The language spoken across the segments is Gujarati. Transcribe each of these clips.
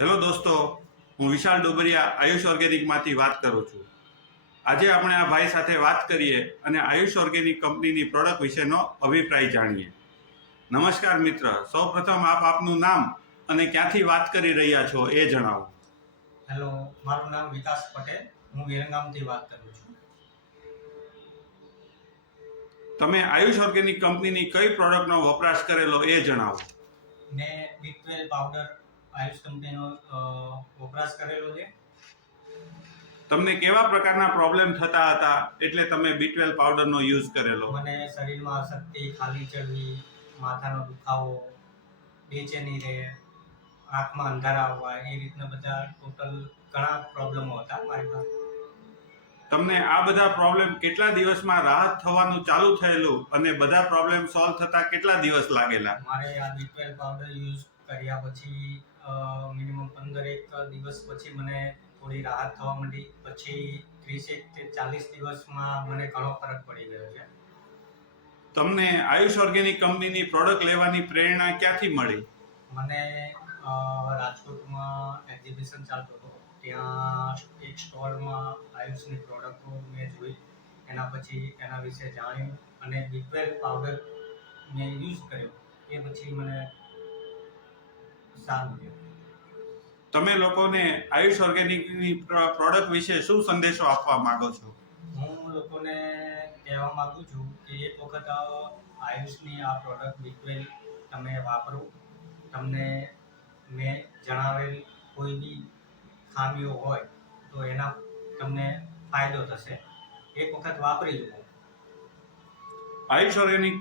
હેલો દોસ્તો, હું વિશાલ ડોબરિયા આયુષ ઓર્ગેનિકમાંથી વાત કરું છું. આજે આપણે આ ભાઈ સાથે વાત કરીએ અને આયુષ ઓર્ગેનિક કંપનીની પ્રોડક્ટ વિશેનો અભિપ્રાય જાણીએ. નમસ્કાર મિત્ર, સૌપ્રથમ આપનું નામ અને ક્યાંથી વાત કરી રહ્યા છો એ જણાવો. હેલો, મારું નામ વિકાસ પટેલ. હું વિરંગામથી વાત કરું છું. તમે આયુષ ઓર્ગેનિક કંપનીની કઈ પ્રોડક્ટનો વપરાશ કરેલો એ જણાવો. મેં B12 પાવડર આયુષ કંપનીનો વપરાશ કરેલો છે. તમને કેવા પ્રકારના પ્રોબ્લેમ થતા હતા એટલે તમે B12 પાવડરનો યુઝ કરેલો? મને શરીરમાં અશક્તિ, ખાલી ચડવી, માથાનો દુખાવો, બેચેની રહે, આંખમાં અંધારા આવવા, એ રીતના બધા ટોટલ ઘણા પ્રોબ્લેમો હતા મારી પાસે. તમને આ બધા પ્રોબ્લેમ કેટલા દિવસમાં રાહત થવાનું ચાલુ થયેલું અને બધા પ્રોબ્લેમ સોલ્વ થતા કેટલા દિવસ લાગેલા? મારે આ B12 પાવડર યુઝ કર્યા પછી મિનિમમ 15 દિવસ પછી મને થોડી રાહત થવા માંડી. પછી 30 થી 40 દિવસમાં મને ઘણો ફરક પડી ગયો છે. તમને આયુષ ઓર્ગેનિક કંપનીની પ્રોડક્ટ લેવાની પ્રેરણા ક્યાંથી મળી? મને રાજકોટમાં એક્ઝિબિશન ચાલતો હતો, ત્યાં એક સ્ટોલમાં આયુષની પ્રોડક્ટો મેં જોઈ. એના પછી એના વિશે જાણ્યું અને B12 પાવડર મેં યુઝ કર્યો. એ પછી મને સારું થયું. તમે લોકોને આયુષ ઓર્ગેનિકની પ્રોડક્ટ વિશે શું સંદેશો આપવા માંગો છો? હું લોકોને કહેવા માંગુ છું કે એક વખત આયુષની આ પ્રોડક્ટ B12 તમે વાપરો. તમને મેં જણાવેલ કોઈ બી ખામીઓ હોય તો એના તમને ફાયદો થશે. એક વખત વાપરી જુઓ. આયુષ ઓર્ગેનિક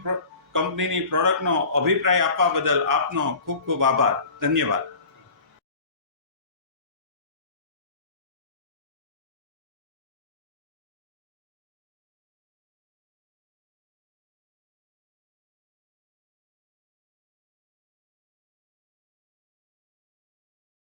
કંપનીની પ્રોડક્ટનો અભિપ્રાય આપવા બદલ આપનો ખૂબ ખૂબ આભાર. ધન્યવાદ.